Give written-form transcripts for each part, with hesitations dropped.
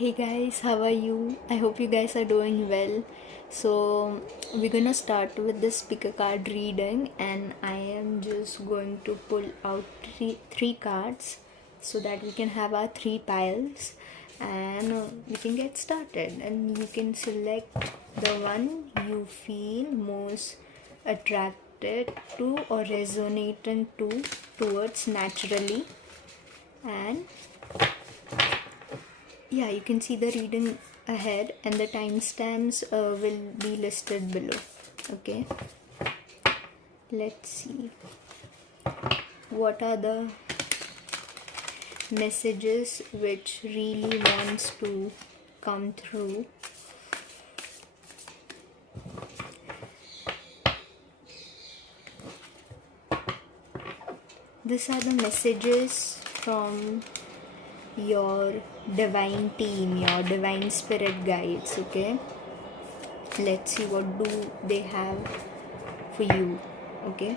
Hey guys, how are you? I hope you guys are doing well. So, we're gonna start with this pick a card reading, and I am just going to pull out three cards so that we can have our three piles and we can get started. And you can select the one you feel most attracted to or resonating to towards naturally, and yeah, you can see the reading ahead and the timestamps will be listed below. Okay, let's see what are the messages which really wants to come through. These are the messages from your divine team, your divine spirit guides. Okay, let's see what do they have for you. Okay,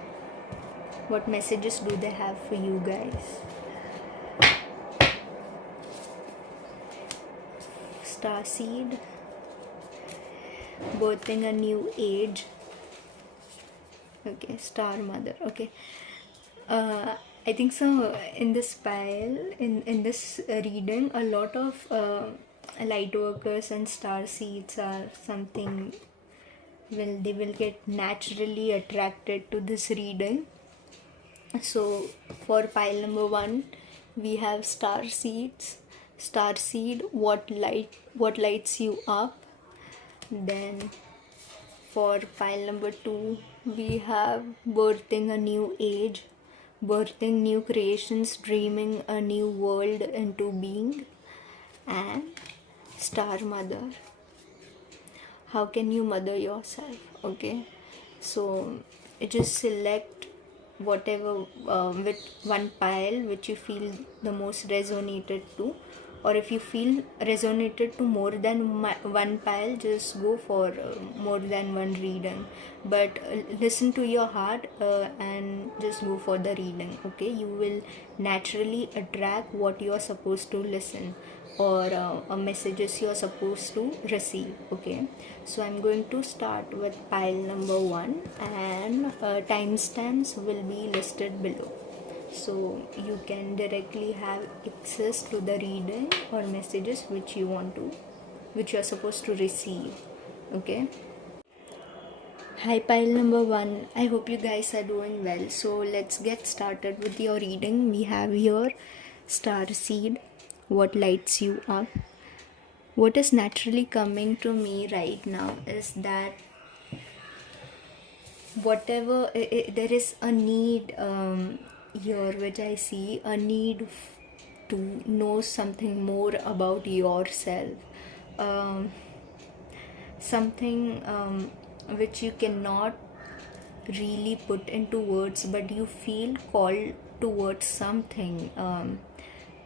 what messages do they have for you guys? Starseed, birthing a new age. Okay, star mother. Okay, I think so. In this pile, in this reading, a lot of light workers and star seeds are something. Will they will get naturally attracted to this reading. So for pile number one, we have star seeds. Star seed, what lights you up. Then for pile number two, we have birthing a new age, birthing new creations, dreaming a new world into being, and star mother. How can you mother yourself? Okay, so just select whatever with one pile which you feel the most resonated to, or if you feel resonated to more than one pile, just go for more than one reading, but listen to your heart and just go for the reading. Okay, you will naturally attract what you are supposed to listen, or messages you are supposed to receive. Okay, so I'm going to start with pile number one, and timestamps will be listed below, so you can directly have access to the reading or messages which you are supposed to receive. Okay, hi pile number one, I hope you guys are doing well. So let's get started with your reading. We have here star seed, what lights you up. What is naturally coming to me right now is that whatever there is a need here which I see a need to know something more about yourself, something which you cannot really put into words, but you feel called towards something,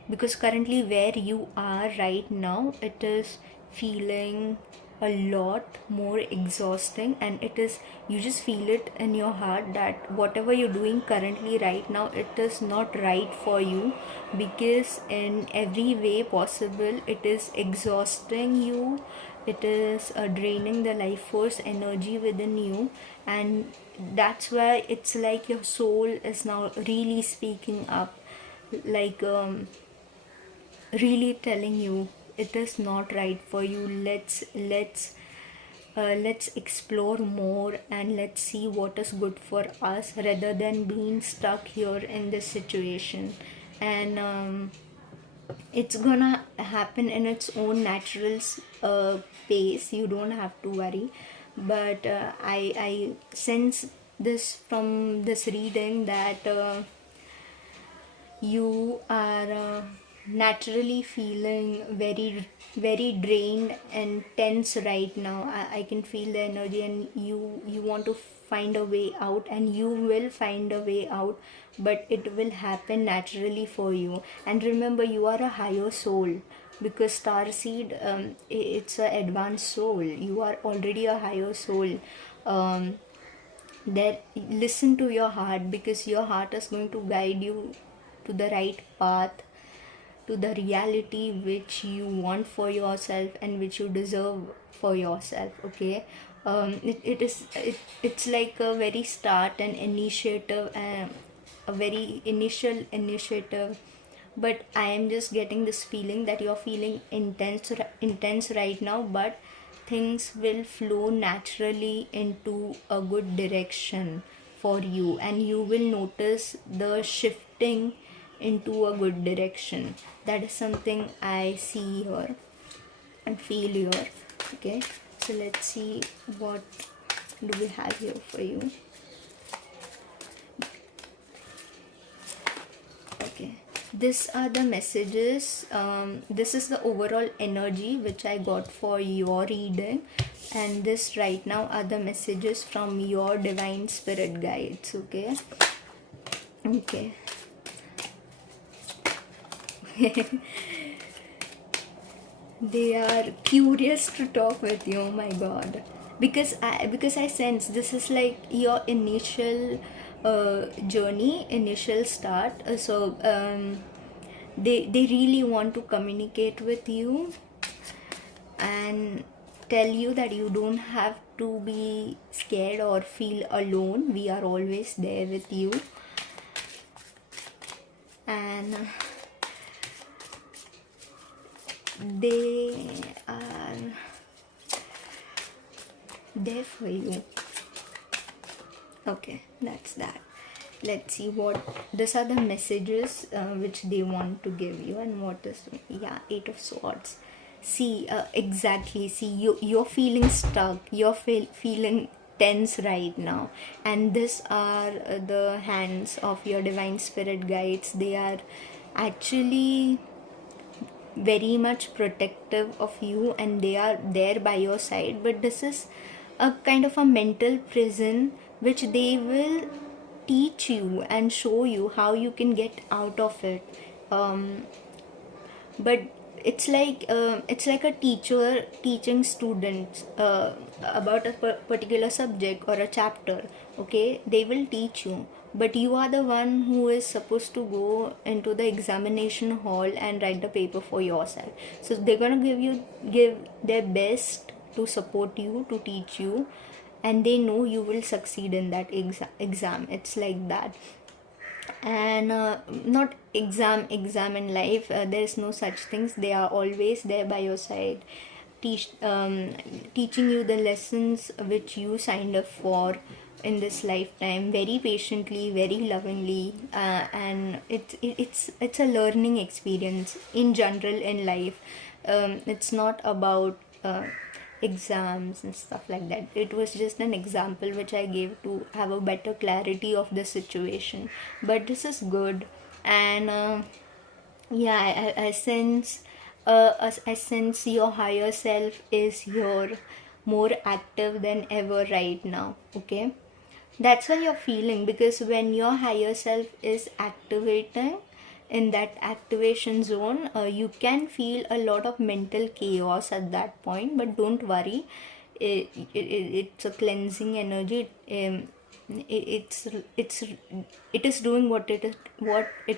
because currently where you are right now, it is feeling a lot more exhausting, and it is, you just feel it in your heart that whatever you're doing currently right now, it is not right for you, because in every way possible it is exhausting you, it is draining the life force energy within you, and that's why it's like your soul is now really speaking up, like really telling you it is not right for you. Let's explore more, and let's see what is good for us rather than being stuck here in this situation. And it's gonna happen in its own natural pace, you don't have to worry. But I sense this from this reading that you are naturally feeling very drained and tense right now. I can feel the energy, and you want to find a way out, and you will find a way out, but it will happen naturally for you. And remember, you are a higher soul, because star seed, it's a advanced soul. You are already a higher soul. That listen to your heart, because your heart is going to guide you to the right path, to the reality which you want for yourself and which you deserve for yourself. Okay, it's like a very start and initiative, a very initial initiative, but I am just getting this feeling that you're feeling intense right now, but things will flow naturally into a good direction for you, and you will notice the shifting into a good direction. That is something I see here and feel here. Okay, so let's see what do we have here for you. Okay, these are the messages. This is the overall energy which I got for your reading, and this right now are the messages from your divine spirit guides. Okay, okay. They are curious to talk with you. Oh my god, because I sense this is like your initial journey, initial start. They really want to communicate with you and tell you that you don't have to be scared or feel alone. We are always there with you. And they are there for you. Okay, that's that. Let's see what these are the messages which they want to give you, and what is, yeah, 8 of Swords. See, exactly, see, you're feeling stuck, you're feeling tense right now, and these are the hands of your divine spirit guides. They are actually very much protective of you, and they are there by your side, but this is a kind of a mental prison which they will teach you and show you how you can get out of it. But it's like a teacher teaching students about a particular subject or a chapter. Okay, they will teach you, but you are the one who is supposed to go into the examination hall and write the paper for yourself. So they're gonna give their best to support you, to teach you, and they know you will succeed in that exam. It's like that. And not exam in life, there's no such things. They are always there by your side, teaching you the lessons which you signed up for in this lifetime, very patiently, very lovingly. And it's a learning experience in general in life. It's not about exams and stuff like that. It was just an example which I gave to have a better clarity of the situation, but this is good. And yeah, I sense I sense your higher self is here, more active than ever right now. Okay, that's why you're feeling, because when your higher self is activating in that activation zone, you can feel a lot of mental chaos at that point, but don't worry. It's a cleansing energy. It is doing what it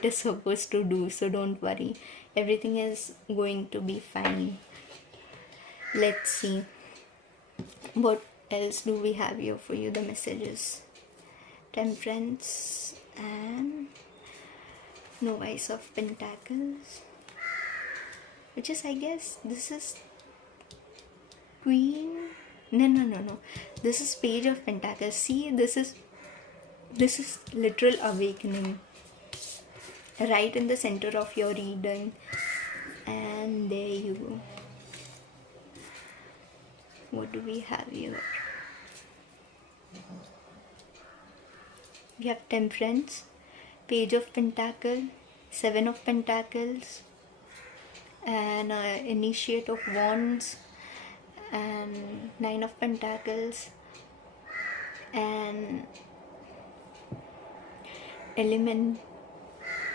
is supposed to do, so don't worry, everything is going to be fine. Let's see what else do we have here for you. The messages: Temperance and Novice of Pentacles, which is, I guess, this is Queen. No. This is Page of Pentacles. See, this is literal awakening right in the center of your reading. And there you go. What do we have here? We have Temperance, Page of Pentacles, 7 of Pentacles, and Initiate of Wands, and 9 of Pentacles, and Element,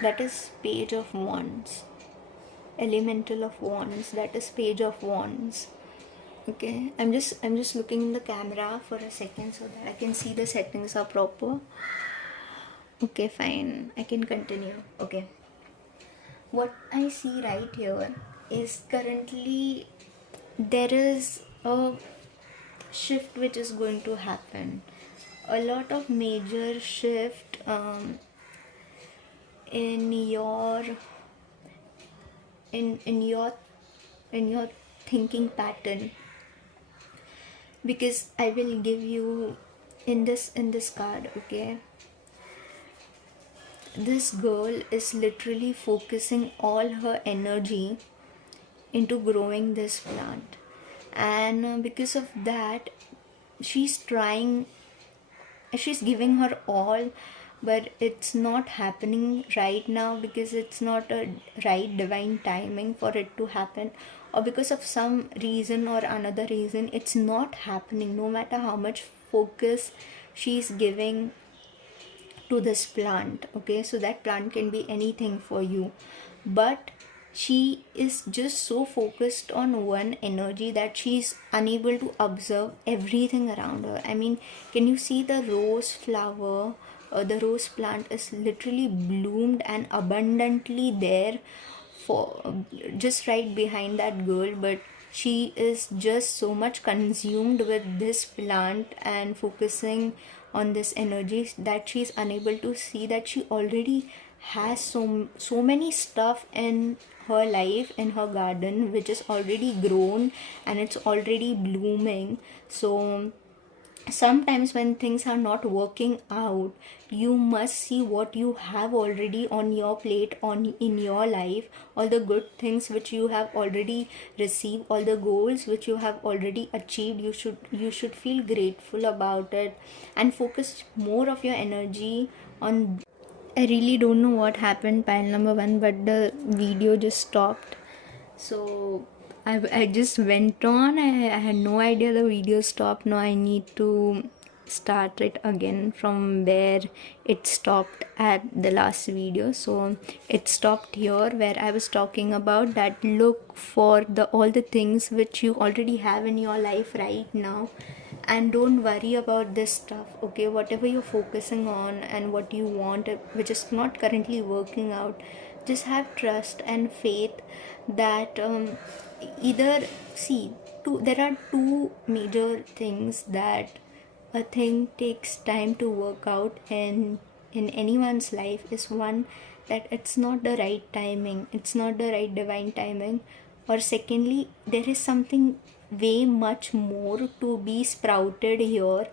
that is Page of Wands. Elemental of Wands, that is Page of Wands. Okay, I'm just looking in the camera for a second so that I can see the settings are proper. Okay, fine, I can continue. Okay, what I see right here is currently there is a shift which is going to happen. A lot of major shift in your in your in your thinking pattern, because I will give you in this card. Okay, this girl is literally focusing all her energy into growing this plant, and because of that she's trying, she's giving her all, but it's not happening right now because it's not a right divine timing for it to happen, or because of some reason or another reason it's not happening. No matter how much focus she's giving to this plant, okay, so that plant can be anything for you, but she is just so focused on one energy that she's unable to observe everything around her. I mean, can you see the rose flower? The rose plant is literally bloomed and abundantly there for just right behind that girl, but she is just so much consumed with this plant and focusing on this energy that she's unable to see that she already has so many stuff in her life, in her garden, which is already grown and it's already blooming. So sometimes when things are not working out, you must see what you have already on your plate, on in your life, all the good things which you have already received, all the goals which you have already achieved. You should feel grateful about it and focus more of your energy on. I really don't know what happened, pile number one, but the video just stopped. So I just went on. I had no idea the video stopped. Now I need to start it again from where it stopped at the last video. So it stopped here where I was talking about that look for the all the things which you already have in your life right now, and don't worry about this stuff. Okay, whatever you're focusing on and what you want which is not currently working out, just have trust and faith that either see there are two major things that a thing takes time to work out in anyone's life. Is one, that it's not the right timing, it's not the right divine timing, or secondly there is something way much more to be sprouted here.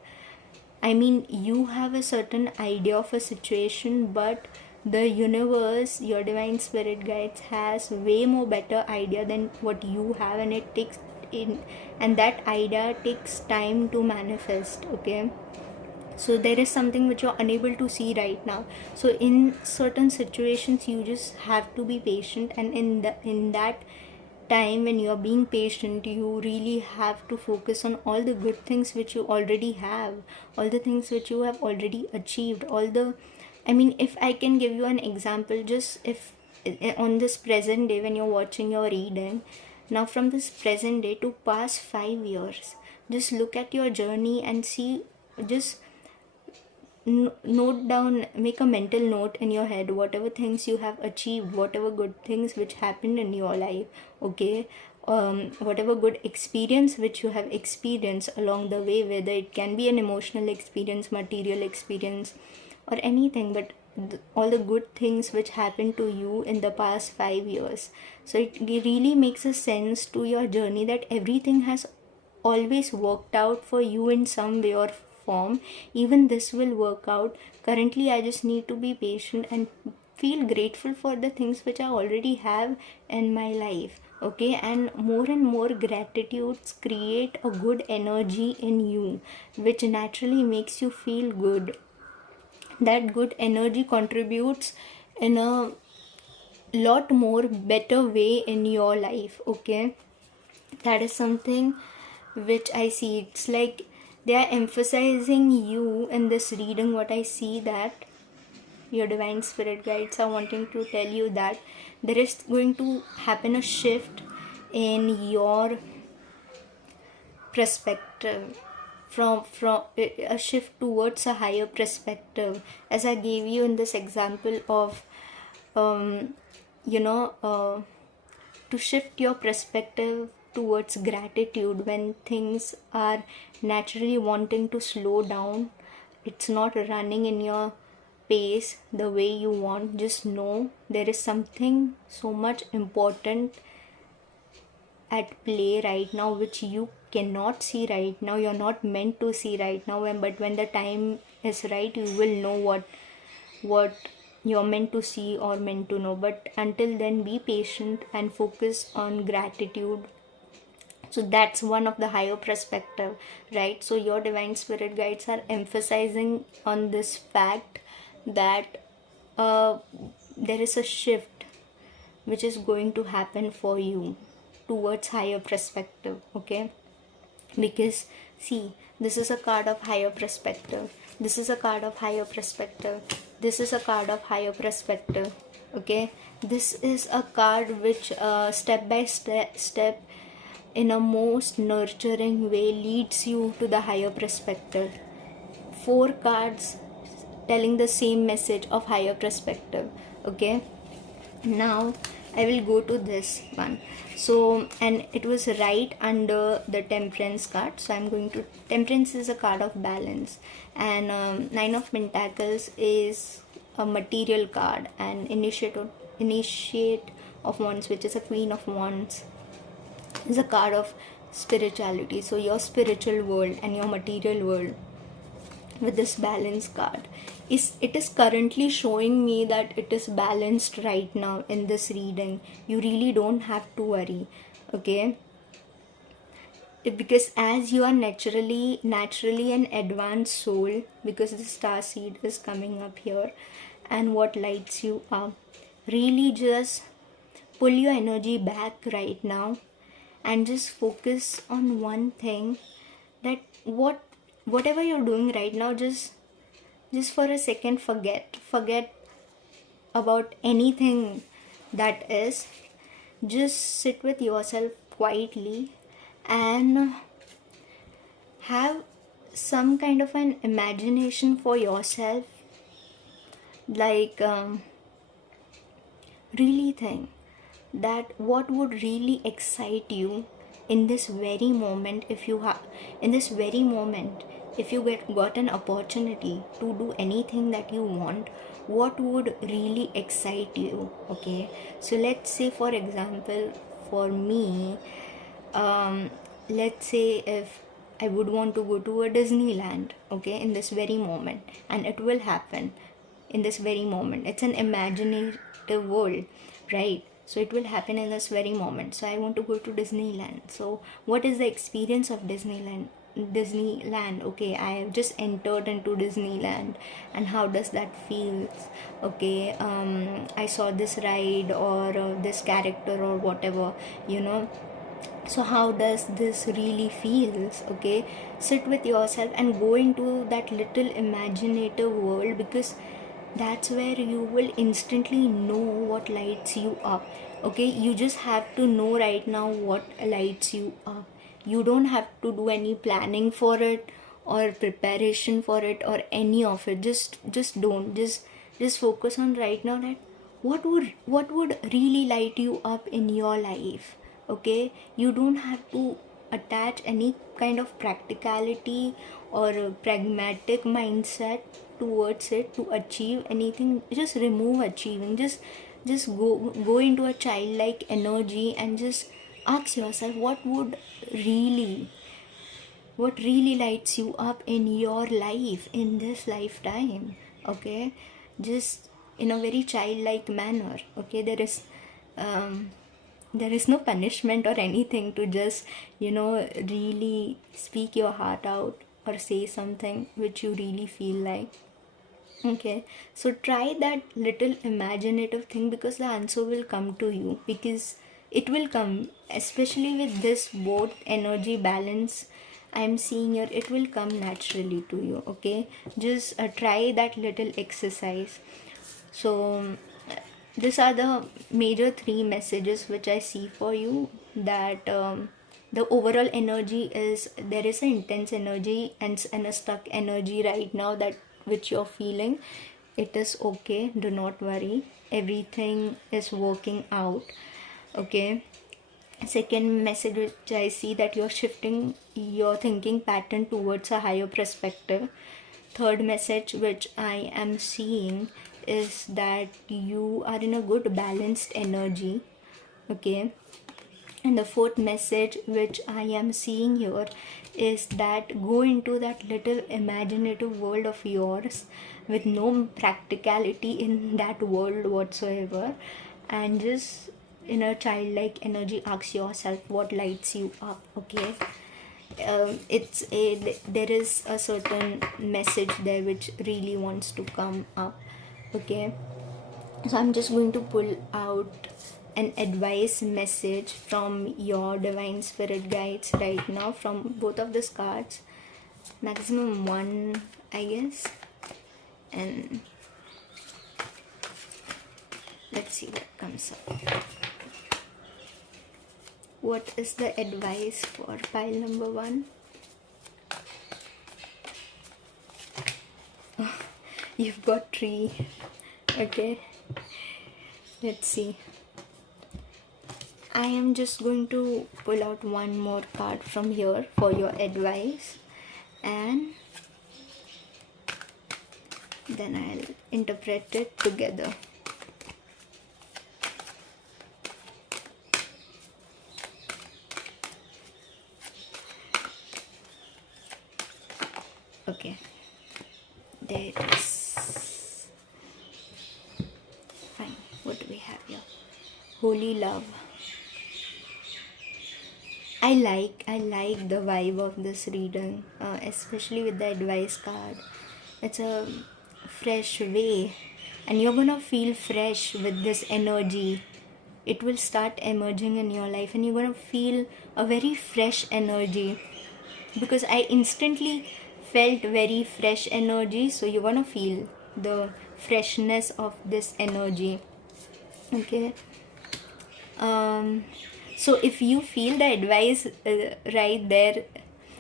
I mean, you have a certain idea of a situation, but the universe, your divine spirit guides, has way more better idea than what you have, and it takes in, and that idea takes time to manifest. Okay, so there is something which you're unable to see right now. So in certain situations, you just have to be patient, and in that time when you're being patient, you really have to focus on all the good things which you already have, all the things which you have already achieved, all the, I mean, if I can give you an example, just if on this present day when you're watching your reading, now from this present day to past 5 years, just look at your journey and see, just note down, make a mental note in your head, whatever things you have achieved, whatever good things which happened in your life. Okay, whatever good experience which you have experienced along the way, whether it can be an emotional experience, material experience, or anything, but all the good things which happened to you in the past 5 years. So it really makes a sense to your journey that everything has always worked out for you in some way or form. Even this will work out. Currently I just need to be patient and feel grateful for the things which I already have in my life. Okay, and more gratitudes create a good energy in you, which naturally makes you feel good. That good energy contributes in a lot more better way in your life. Okay, that is something which I see. It's like they are emphasizing you in this reading. What I see, that your divine spirit guides are wanting to tell you that there is going to happen a shift in your perspective, from a shift towards a higher perspective, as I gave you in this example of you know to shift your perspective towards gratitude when things are naturally wanting to slow down. It's not running in your pace the way you want. Just know there is something so much important at play right now which you cannot see right now, you're not meant to see right now, but when the time is right you will know what you're meant to see or meant to know. But until then, be patient and focus on gratitude. So that's one of the higher perspective, right? So your divine spirit guides are emphasizing on this fact that uh, there is a shift which is going to happen for you towards higher perspective. Okay, because see, this is a card of higher perspective, this is a card of higher perspective, this is a card of higher perspective. Okay, this is a card which step by step in a most nurturing way leads you to the higher perspective. Four cards telling the same message of higher perspective. Okay, now I will go to this one. So, and it was right under the temperance card, so I'm going to, temperance is a card of balance, and nine of pentacles is a material card, and initiate of wands, which is a queen of wands, is a card of spirituality. So your spiritual world and your material world with this balance card is, it is currently showing me that it is balanced right now in this reading. You really don't have to worry. Okay, because as you are naturally an advanced soul, because the star seed is coming up here, and what lights you up, really just pull your energy back right now and just focus on one thing, that whatever you're doing right now, just for a second forget about anything that is. Just sit with yourself quietly and have some kind of an imagination for yourself, like really think that what would really excite you in this very moment. If you have, in this very moment, if you got an opportunity to do anything that you want, what would really excite you? Okay, so let's say for example, for me, let's say if I would want to go to a Disneyland, okay, in this very moment, and it will happen in this very moment. It's an imaginative world, right? So it will happen in this very moment. So I want to go to Disneyland. So what is the experience of Disneyland? Okay, I have just entered into Disneyland, and how does that feel? Okay, I saw this ride or this character or whatever, you know. So how does this really feels? Okay, sit with yourself and go into that little imaginative world, because that's where you will instantly know what lights you up. Okay, you just have to know right now what lights you up. You don't have to do any planning for it or preparation for it or any of it. Just don't, just focus on right now that what would really light you up in your life. Okay, you don't have to attach any kind of practicality or a pragmatic mindset towards it to achieve anything. Just remove achieving, just go into a childlike energy and just ask yourself really what really lights you up in your life in this lifetime. Okay, just in a very childlike manner. Okay, there is no punishment or anything to just really speak your heart out or say something which you really feel like. Okay, so try that little imaginative thing, because the answer will come to you, because it will come, especially with this both energy balance I'm seeing here, it will come naturally to you. Okay, just try that little exercise. So these are the major three messages which I see for you, that the overall energy is, there is an intense energy and a stuck energy right now that which you're feeling. It is okay, do not worry. everything is working out. Okay. Second message which I see, that you're shifting your thinking pattern towards a higher perspective. Third message which I am seeing is that you are in a good balanced energy. Okay. And the fourth message which I am seeing here is that go into that little imaginative world of yours with no practicality in that world whatsoever, and just in a childlike energy ask yourself what lights you up. Okay. There is a certain message there which really wants to come up. Okay. So I'm just going to pull out an advice message from your divine spirit guides right now, from both of these cards, maximum one, I guess. And let's see what comes up. What is the advice for pile number 1? You've got 3. Okay, let's see. I am just going to pull out one more card from here for your advice, and then I'll interpret it together. Okay, there it is. Fine, what do we have here? Holy love. I like the vibe of this reading, especially with the advice card. It's a fresh way, and you're gonna feel fresh with this energy. It will start emerging in your life, and you're gonna feel a very fresh energy, because I instantly felt very fresh energy. So you're gonna feel the freshness of this energy. Okay. So if you feel the advice right there,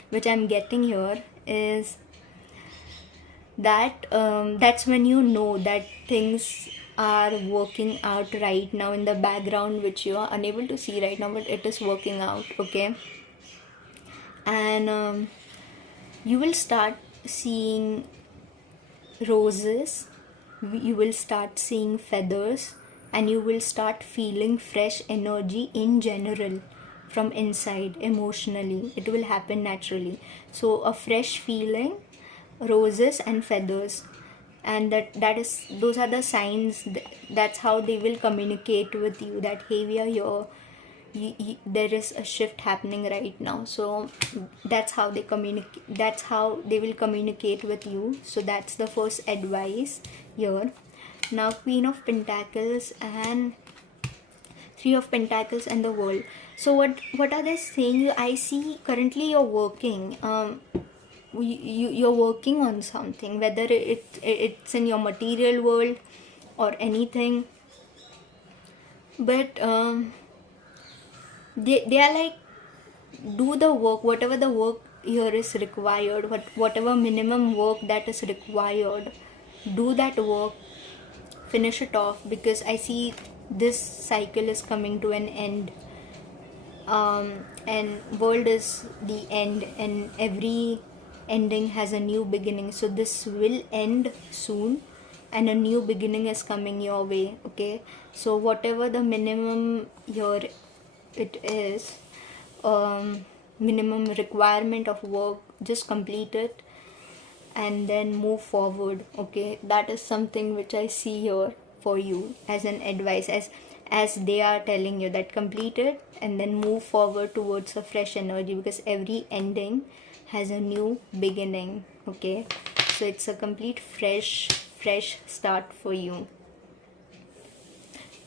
which I'm getting here, is that that's when you know that things are working out right now in the background, which you are unable to see right now, but it is working out. Okay. And you will start seeing roses, you will start seeing feathers, and you will start feeling fresh energy in general from inside. Emotionally, it will happen naturally. So a fresh feeling, roses and feathers, and that is, those are the signs. That's how they will communicate with you that, hey, we are here. There is a shift happening right now. So that's how they communicate, that's how they will communicate with you. So that's the first advice here. Now Queen of Pentacles and Three of Pentacles and the World. So what are they saying? I see currently you're working, you're working on something, whether it's in your material world or anything, but they are like, do the work, whatever the work here is required, whatever minimum work that is required, do that work, finish it off, because I see this cycle is coming to an end. And world is the end, and every ending has a new beginning. So this will end soon, and a new beginning is coming your way. Okay, so whatever the minimum here it is, minimum requirement of work, just complete it and then move forward. Okay, that is something which I see here for you as an advice, as they are telling you that complete it and then move forward towards a fresh energy, because every ending has a new beginning. Okay, so it's a complete fresh start for you.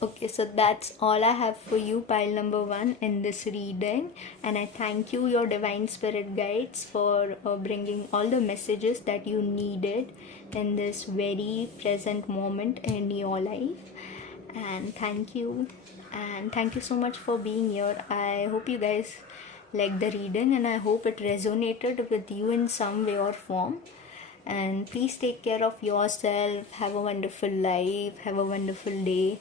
Okay, so that's all I have for you, pile number 1, in this reading. And I thank you, your divine spirit guides, for bringing all the messages that you needed in this very present moment in your life. And thank you so much for being here. I hope you guys liked the reading, and I hope it resonated with you in some way or form. and please take care of yourself. Have a wonderful life, have a wonderful day.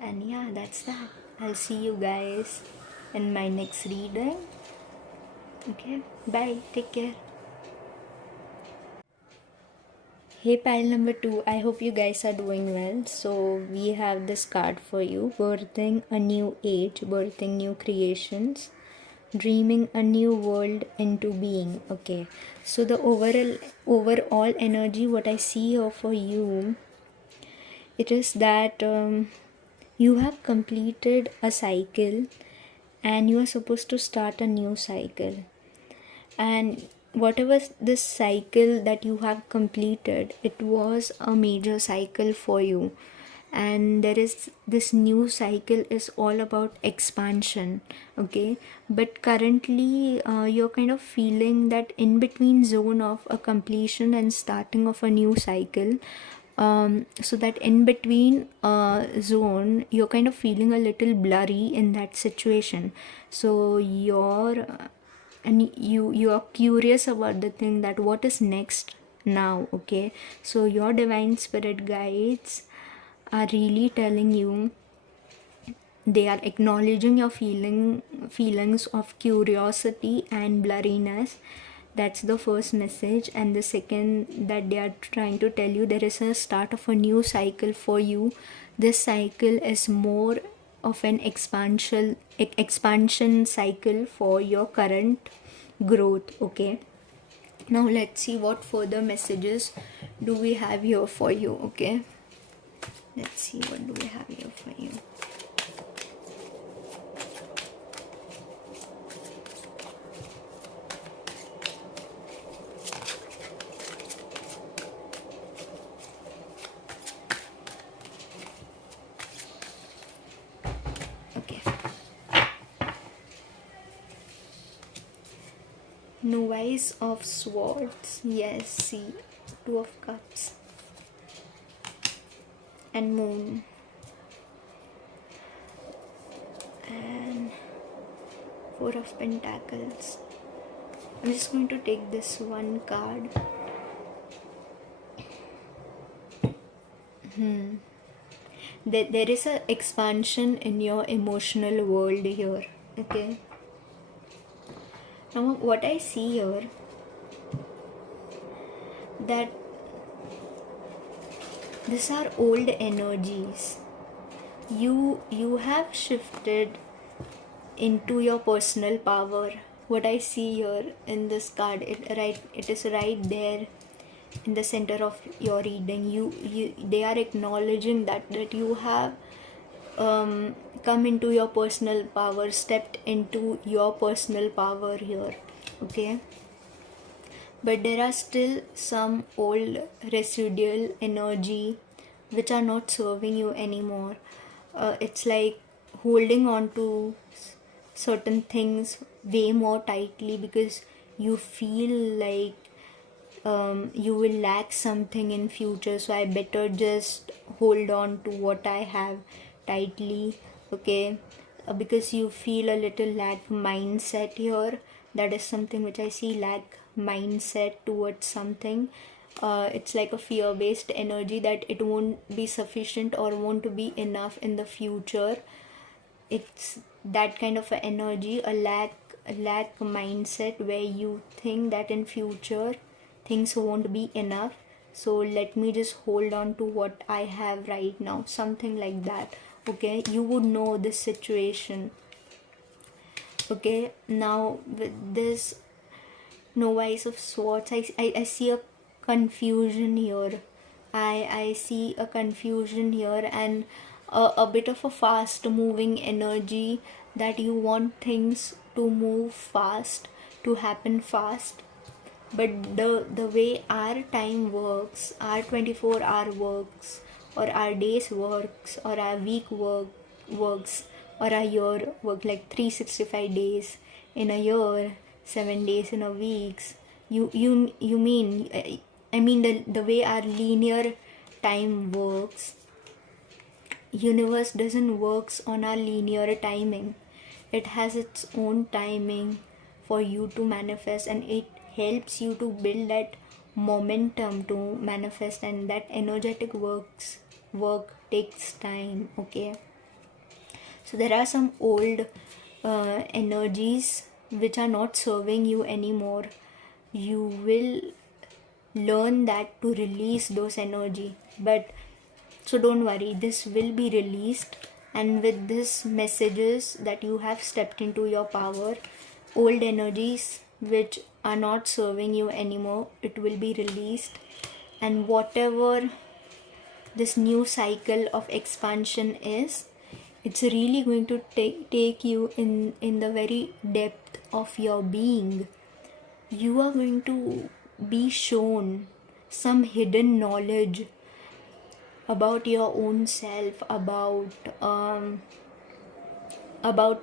And yeah, that's that. I'll see you guys in my next reading. Okay, bye, take care. Hey pile number 2, I hope you guys are doing well. So we have this card for you: birthing a new age, birthing new creations, dreaming a new world into being. Okay, so the overall energy what I see here for you, it is that you have completed a cycle and you are supposed to start a new cycle. And whatever this cycle that you have completed, it was a major cycle for you, and there is this new cycle is all about expansion. Okay, but currently you're kind of feeling that in between zone of a completion and starting of a new cycle. So that in between zone, you're kind of feeling a little blurry in that situation. So you are curious about the thing that what is next now. Okay, so your divine spirit guides are really telling you, they are acknowledging your feelings of curiosity and blurriness. That's the first message. And the second, that they are trying to tell you there is a start of a new cycle for you. This cycle is more of an expansion cycle for your current growth. Okay, now let's see what further messages do we have here for you. Okay, let's see what do we have here for you. Okay, novice of swords. Yes, see, two of cups and moon and four of pentacles. I'm just going to take this one card. There is a expansion in your emotional world here. Okay, now what I see here, that these are old energies. You have shifted into your personal power. What I see here in this card, it is right there in the center of your reading. They are acknowledging that you have come into your personal power, stepped into your personal power here. Okay, but there are still some old residual energy which are not serving you anymore. It's like holding on to certain things way more tightly because you feel like you will lack something in future, so I better just hold on to what I have tightly. Okay, because you feel a little lack mindset here. That is something which I see, lack mindset towards something. It's like a fear-based energy that it won't be sufficient or won't be enough in the future. It's that kind of a energy, a lack mindset, where you think that in future things won't be enough, so let me just hold on to what I have right now, something like that. Okay, you would know this situation. Okay, now with this novice of swords, I see a confusion here. I see a confusion here, and a bit of a fast moving energy, that you want things to move fast, to happen fast. But the way our time works, our 24-hour works, or our days works, or our week works, or our year work, like 365 days in a year, 7 days in a weeks. You mean, I mean the way our linear time works, universe doesn't works on our linear timing. It has its own timing for you to manifest, and it helps you to build that momentum to manifest, and that energetic work takes time. Okay, so there are some old energies which are not serving you anymore. You will learn that to release those energy, but so don't worry, this will be released. And with this messages that you have stepped into your power, old energies which are not serving you anymore, it will be released. And whatever this new cycle of expansion is, it's really going to take you in the very depth of your being. You are going to be shown some hidden knowledge about your own self, about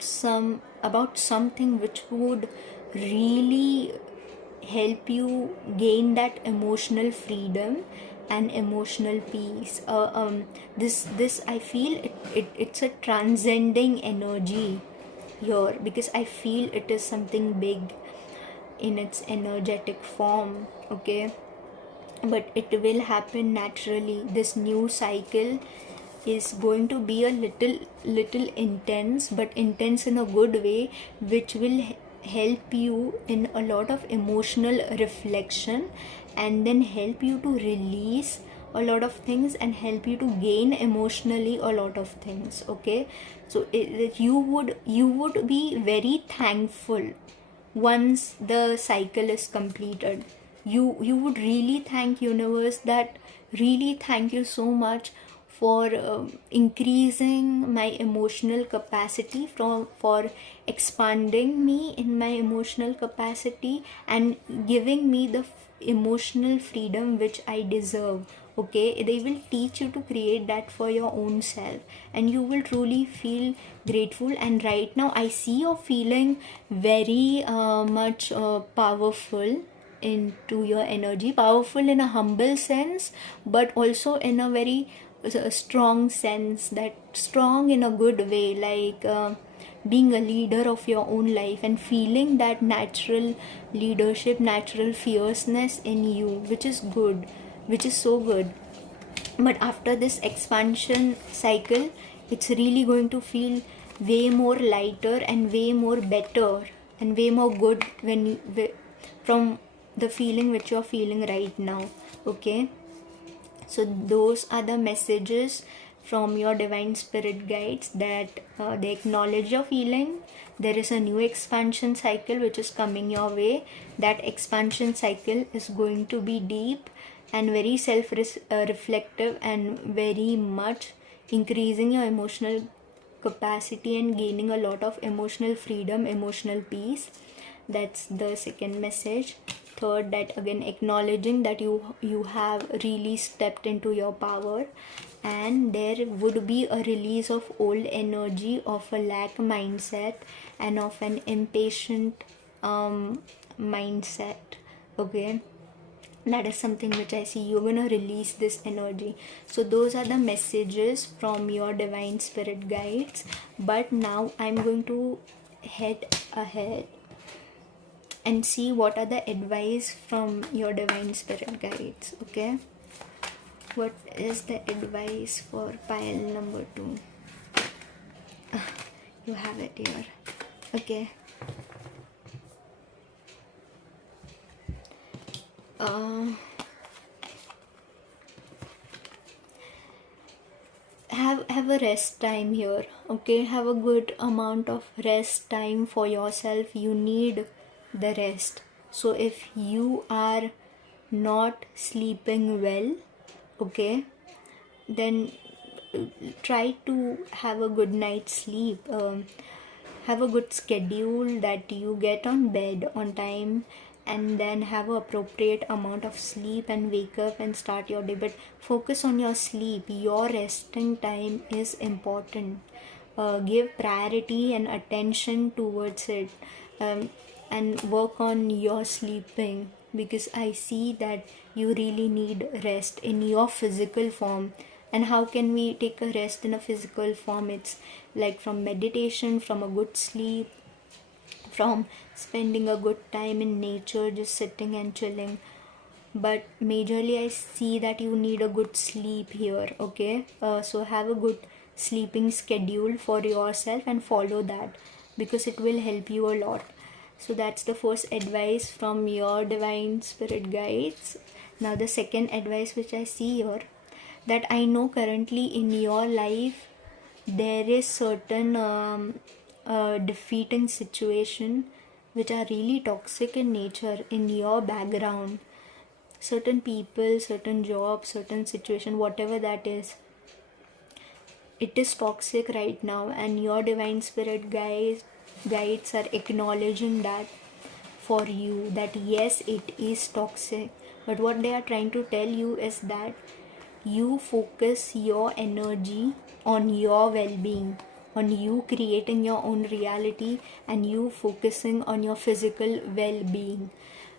something which would really help you gain that emotional freedom and emotional peace. This I feel it's a transcending energy here, because I feel it is something big in its energetic form. Okay, but it will happen naturally. This new cycle is going to be a little intense, but intense in a good way, which will help you in a lot of emotional reflection, and then help you to release a lot of things and help you to gain emotionally a lot of things. Okay, so you would be very thankful once the cycle is completed. You would really thank universe, that really thank you so much for increasing my emotional capacity, for expanding me in my emotional capacity, and giving me the emotional freedom which I deserve. Okay, they will teach you to create that for your own self, and you will truly feel grateful. And right now I see you're feeling very much powerful into your energy, powerful in a humble sense, but also in a very strong sense, that strong in a good way, like being a leader of your own life and feeling that natural leadership, natural fierceness in you, which is good, which is so good. But after this expansion cycle, it's really going to feel way more lighter and way more better and way more good from the feeling which you're feeling right now. Okay, so those are the messages from your divine spirit guides, that they acknowledge your feeling. There is a new expansion cycle which is coming your way. That expansion cycle is going to be deep and very self reflective, and very much increasing your emotional capacity and gaining a lot of emotional freedom, emotional peace. That's the second message. Third, that again acknowledging that you have really stepped into your power, and there would be a release of old energy of a lack mindset and of an impatient mindset. Okay, that is something which I see. You're gonna release this energy. So those are the messages from your divine spirit guides. But now I'm going to head ahead and see what are the advice from your divine spirit guides. Okay, what is the advice for pile number 2? You have it here. Okay, have a rest time here. Okay, have a good amount of rest time for yourself. You need the rest. So if you are not sleeping well, okay, then try to have a good night's sleep. Have a good schedule, that you get on bed on time, and then have a appropriate amount of sleep and wake up and start your day. But focus on your sleep. Your resting time is important. Give priority and attention towards it, and work on your sleeping, because I see that you really need rest in your physical form. And how can we take a rest in a physical form? It's like from meditation, from a good sleep, from spending a good time in nature, just sitting and chilling. but majorly I see that you need a good sleep here. Okay, so have a good sleeping schedule for yourself and follow that, because it will help you a lot. So that's the first advice from your divine spirit guides. Now the second advice which I see here, that I know currently in your life there is certain defeating situation which are really toxic in nature in your background. Certain people, certain jobs, certain situation, whatever that is, it is toxic right now, and your divine spirit guides are acknowledging that for you, that yes, it is toxic. But what they are trying to tell you is that you focus your energy on your well-being, on you creating your own reality, and you focusing on your physical well-being.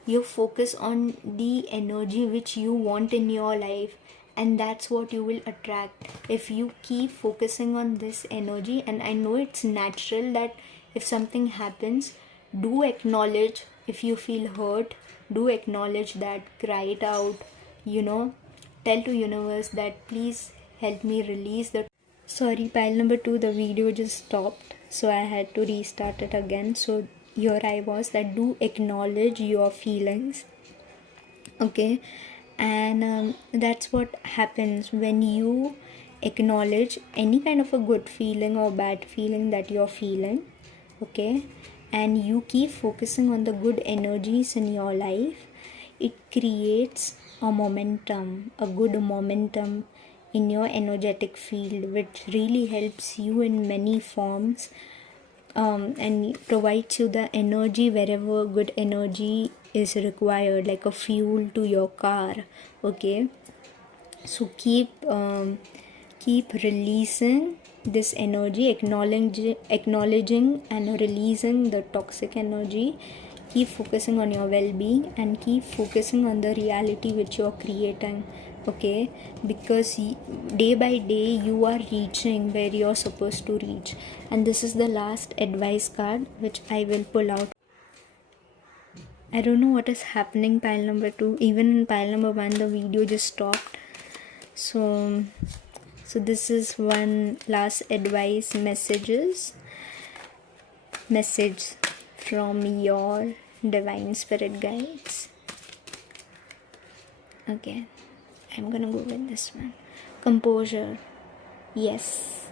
You focus on the energy which you want in your life, and that's what you will attract if you keep focusing on this energy. And I know it's natural that if something happens, do acknowledge. If you feel hurt, do acknowledge that, cry it out, you know, tell to universe that please help me release the. Sorry, pile number 2, the video just stopped, so I had to restart it again. So here I was, that do acknowledge your feelings. Okay, and that's what happens when you acknowledge any kind of a good feeling or bad feeling that you're feeling. Okay, and you keep focusing on the good energies in your life, it creates a momentum, a good momentum in your energetic field, which really helps you in many forms, and provides you the energy wherever good energy is required, like a fuel to your car. Okay, so keep releasing this energy, acknowledging and releasing the toxic energy. Keep focusing on your well-being and keep focusing on the reality which you're creating. Okay, because day by day you are reaching where you're supposed to reach. And this is the last advice card which I will pull out. I don't know what is happening, pile number 2. Even in pile number 1 the video just stopped. So this is one last advice message from your divine spirit guides. Okay, I'm gonna go with this one. Composure. Yes.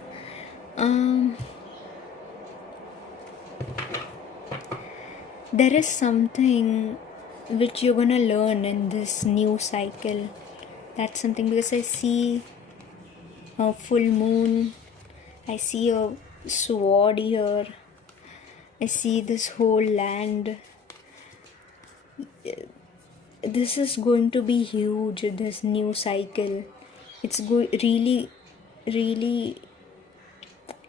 There is something which you're gonna learn in this new cycle. That's something, because I see a full moon, I see a sword here, I see this whole land. This is going to be huge, this new cycle. It's really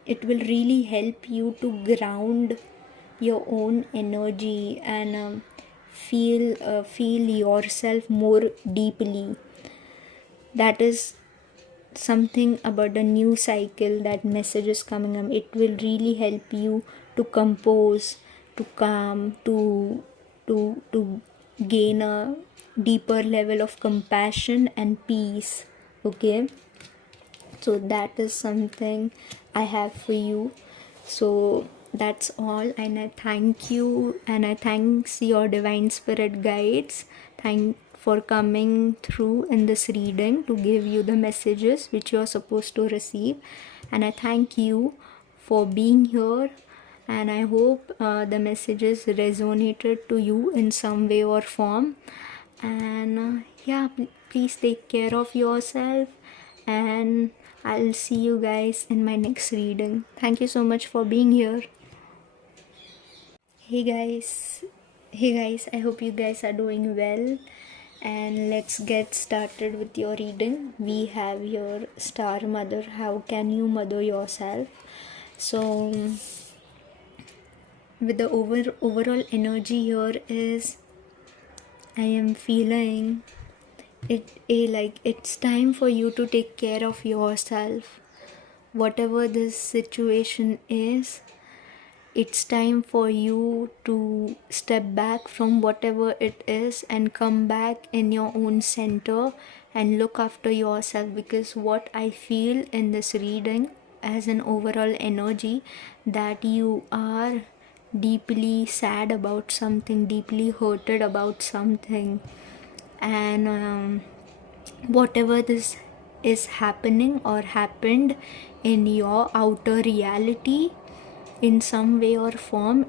it will really help you to ground your own energy and feel yourself more deeply. That is something about the new cycle, that message is coming up. It will really help you to compose, to calm, to gain a deeper level of compassion and peace. Okay, so that is something I have for you. So that's all, and I thank you, and I thanks your divine spirit guides for coming through in this reading to give you the messages which you are supposed to receive. And I thank you for being here, and I hope the messages resonated to you in some way or form. And please take care of yourself, and I'll see you guys in my next reading. Thank you so much for being here. Hey guys, I hope you guys are doing well, and let's get started with your reading. We have your star mother. How can you mother yourself? So with the overall energy here is, I am feeling like it's time for you to take care of yourself. Whatever this situation is, It's time for you to step back from whatever it is and come back in your own center and look after yourself, because what I feel in this reading as an overall energy, that you are deeply sad about something, deeply hurted about something, and whatever this is happening or happened in your outer reality in some way or form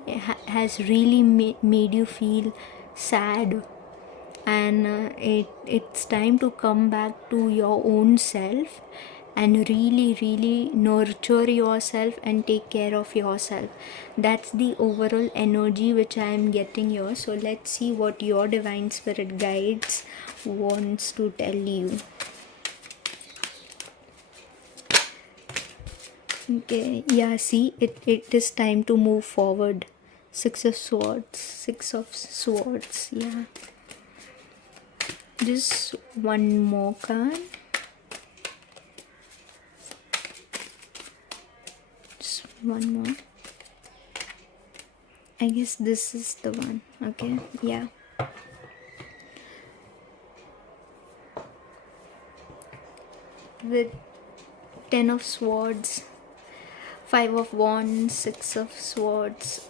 has really made you feel sad, and it's time to come back to your own self and really nurture yourself and take care of yourself. That's the overall energy which I am getting here. So let's see what your divine spirit guides wants to tell you. Okay, yeah, see, it is time to move forward. Six of Swords, yeah. Just one more card. Just one more. I guess this is the one. Okay, yeah. With 10 of Swords, 5 of Wands, 6 of Swords,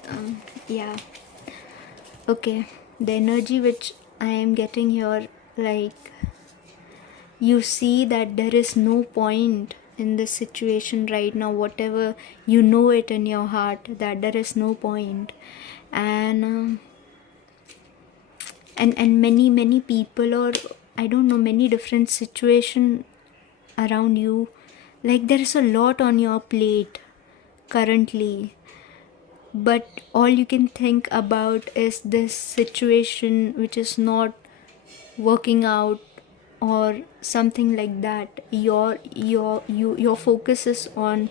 yeah. Okay, the energy which I am getting here, like, you see that there is no point in this situation right now, whatever you know it in your heart, that there is no point. And many people, or I don't know, many different situation around you, like there is a lot on your plate currently, but all you can think about is this situation which is not working out or something like that. Your focus is on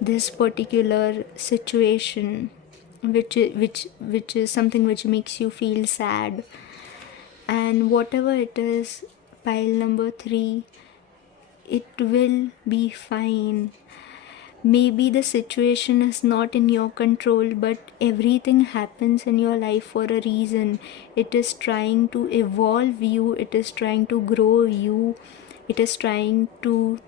this particular situation, which is something which makes you feel sad. And whatever it is, pile number 3, it will be fine. Maybe the situation is not in your control, but everything happens in your life for a reason. It is trying to evolve you, it is trying to grow you, it is trying to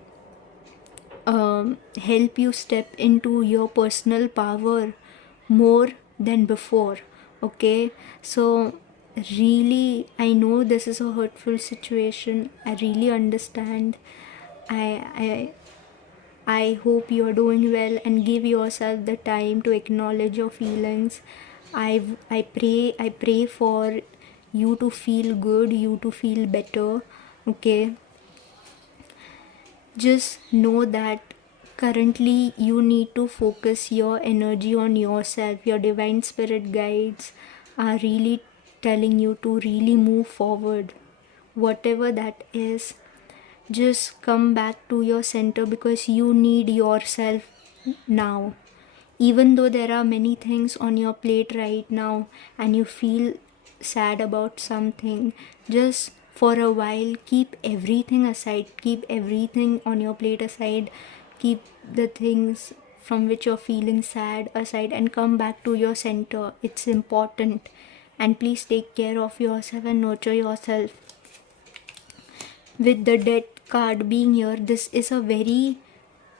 help you step into your personal power more than before. Okay, so really, I know this is a hurtful situation. I really understand. I hope you are doing well, and give yourself the time to acknowledge your feelings. I pray for you to feel good, you to feel better. Okay, just know that currently you need to focus your energy on yourself. Your divine spirit guides are really telling you to really move forward, whatever that is. Just come back to your center, because you need yourself now. Even though there are many things on your plate right now and you feel sad about something, just for a while keep everything aside, keep everything on your plate aside, keep the things from which you're feeling sad aside, and come back to your center. It's important. And please take care of yourself and nurture yourself. With the Death card being here, this is a very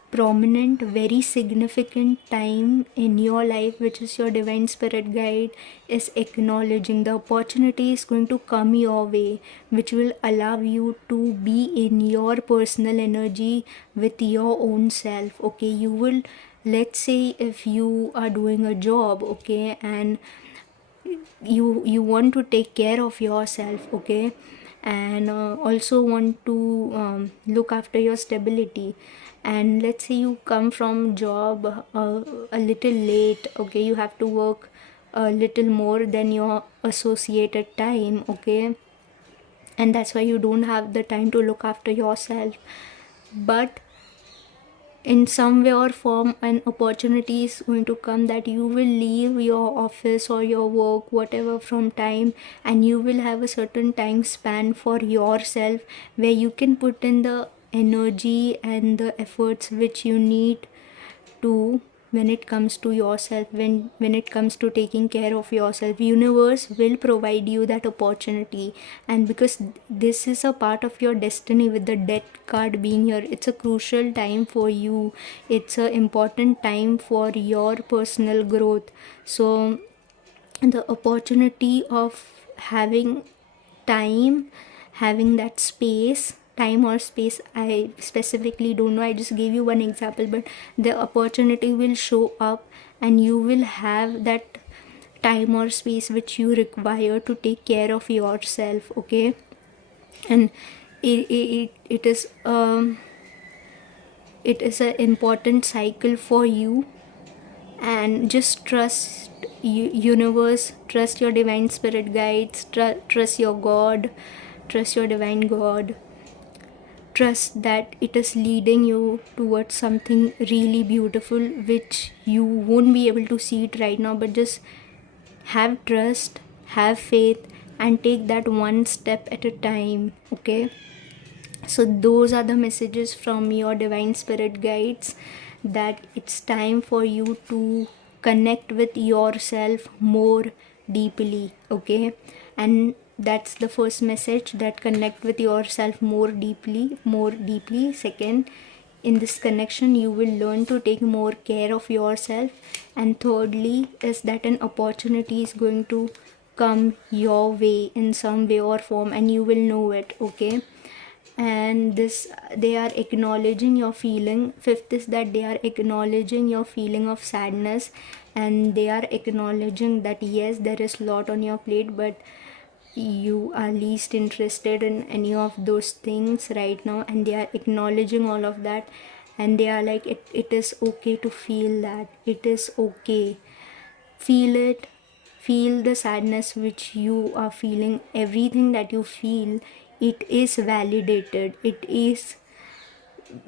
prominent, very significant time in your life, which is your divine spirit guide is acknowledging. The opportunity is going to come your way, which will allow you to be in your personal energy with your own self. Okay, you will, let's say if you are doing a job, okay, and you want to take care of yourself, okay, and also want to look after your stability, and let's say you come from job a little late, okay, you have to work a little more than your associated time, okay, and that's why you don't have the time to look after yourself. But in some way or form, an opportunity is going to come that you will leave your office or your work, whatever, from time, and you will have a certain time span for yourself, where you can put in the energy and the efforts which you need to when it comes to yourself, when it comes to taking care of yourself. Universe will provide you that opportunity. And because this is a part of your destiny, with the death card being here, it's a crucial time for you. It's a important time for your personal growth. So the opportunity of having time, having that space, time or space, I specifically don't know, I just gave you one example, but the opportunity will show up and you will have that time or space which you require to take care of yourself. Okay. And it is it is an important cycle for you. And just trust universe, trust your divine spirit guides, trust your God, trust your divine God. Trust that it is leading you towards something really beautiful, which you won't be able to see it right now, but just have trust, have faith, and take that one step at a time. Okay. So those are the messages from your divine spirit guides, that it's time for you to connect with yourself more deeply. Okay. And that's the first message, that connect with yourself more deeply. Second, in this connection you will learn to take more care of yourself. And thirdly is that an opportunity is going to come your way in some way or form, and you will know it. Okay. And this, they are acknowledging your feeling. Fifth is that they are acknowledging your feeling of sadness, and they are acknowledging that yes, there is a lot on your plate, but you are least interested in any of those things right now. And they are acknowledging all of that, and they are like, it is okay to feel that. It is okay. Feel it. Feel the sadness which you are feeling. Everything that you feel, it is validated. It is,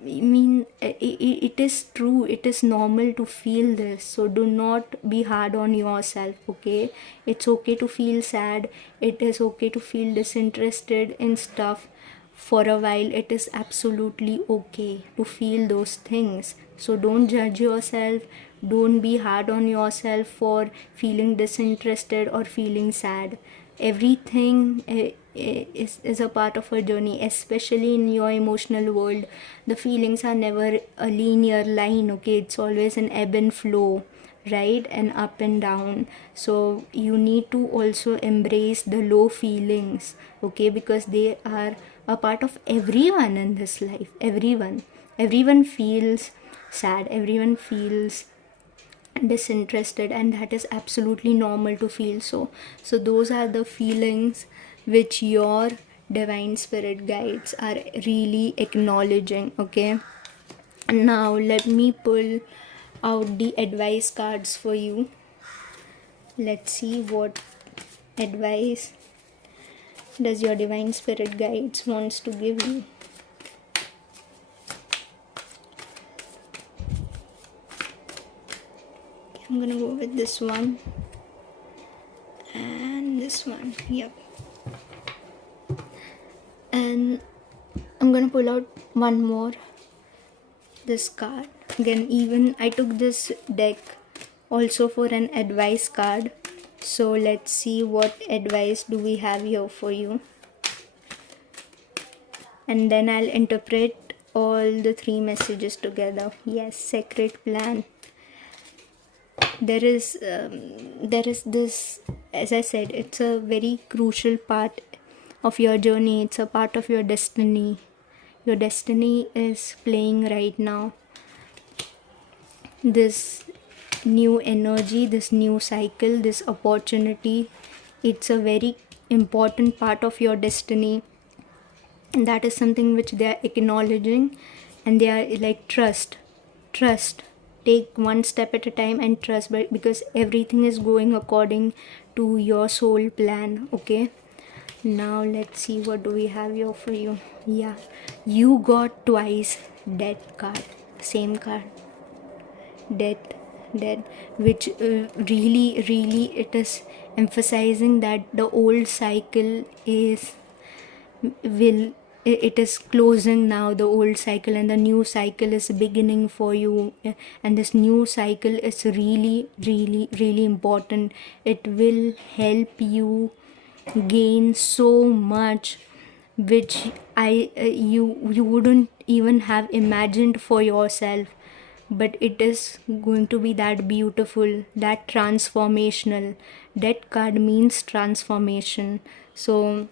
I mean, it is true. It is normal to feel this. So do not be hard on yourself. Okay. It's okay to feel sad. It is okay to feel disinterested in stuff for a while. It is absolutely okay to feel those things. So don't judge yourself. Don't be hard on yourself for feeling disinterested or feeling sad. Everything is a part of a journey, especially in your emotional world. The feelings are never a linear line. Okay. It's always an ebb and flow, right? And up and down. So you need to also embrace the low feelings. Okay. Because they are a part of everyone in this life. Everyone feels sad, everyone feels disinterested, and that is absolutely normal to feel. So those are the feelings which your divine spirit guides are really acknowledging. Okay. Now let me pull out the advice cards for you. Let's see what advice does your divine spirit guides wants to give you. I'm gonna go with this one and this one. Yep. And I'm gonna pull out one more, this card. Again, even I took this deck also for an advice card. So let's see what advice do we have here for you. And then I'll interpret all the three messages together. Yes, sacred plan. There is this, as I said, it's a very crucial part of your journey. It's a part of your destiny. Your destiny is playing right now. This new energy, this new cycle, this opportunity, it's a very important part of your destiny. And that is something which they are acknowledging, and they are like, trust. Take one step at a time and trust, but because everything is going according to your soul plan. Okay. Now let's see what do we have here for you. Yeah, you got twice death card, same card, death, which really it is emphasizing that the old cycle is will it is closing now, the old cycle, and the new cycle is beginning for you. And this new cycle is really, really, really important. It will help you gain so much which you wouldn't even have imagined for yourself. But it is going to be that beautiful, that transformational. That card means transformation. So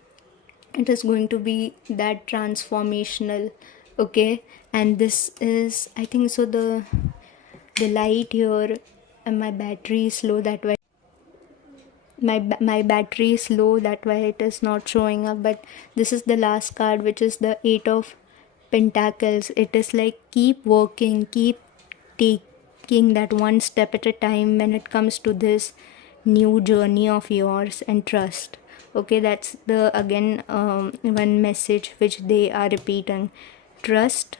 it is going to be that transformational. Okay. And this is, I think so, the light here, and my battery is low, that way my battery is low, that why it is not showing up. But this is the last card, which is the 8 of Pentacles. It is like, keep working, keep taking that one step at a time when it comes to this new journey of yours, and trust. Okay, that's the again one message which they are repeating. Trust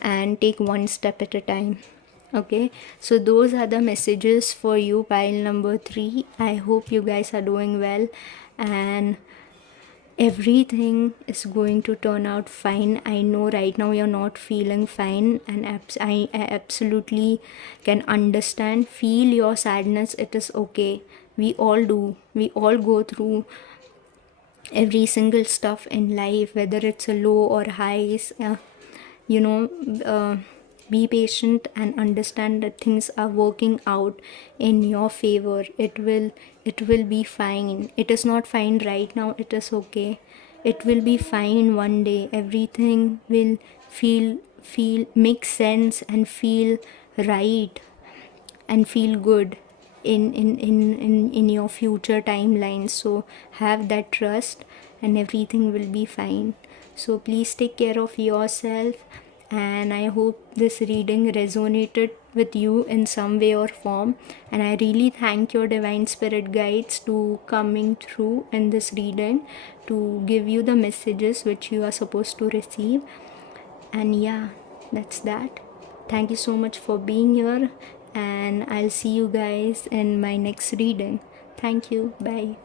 and take one step at a time. Okay, so those are the messages for you, pile number 3. I hope you guys are doing well, and everything is going to turn out fine. I know right now you're not feeling fine, and I absolutely can understand. Feel your sadness, it is okay. We all do. We all go through every single stuff in life, whether it's a low or highs. You know, be patient and understand that things are working out in your favor. It will be fine. It is not fine right now, it is okay. It will be fine one day. Everything will feel make sense and feel right and feel good in your future timelines. So have that trust, and everything will be fine. So please take care of yourself, and I hope this reading resonated with you in some way or form. And I really thank your divine spirit guides to coming through in this reading to give you the messages which you are supposed to receive. And yeah, that's that. Thank you so much for being here, and I'll see you guys in my next reading. Thank you. Bye.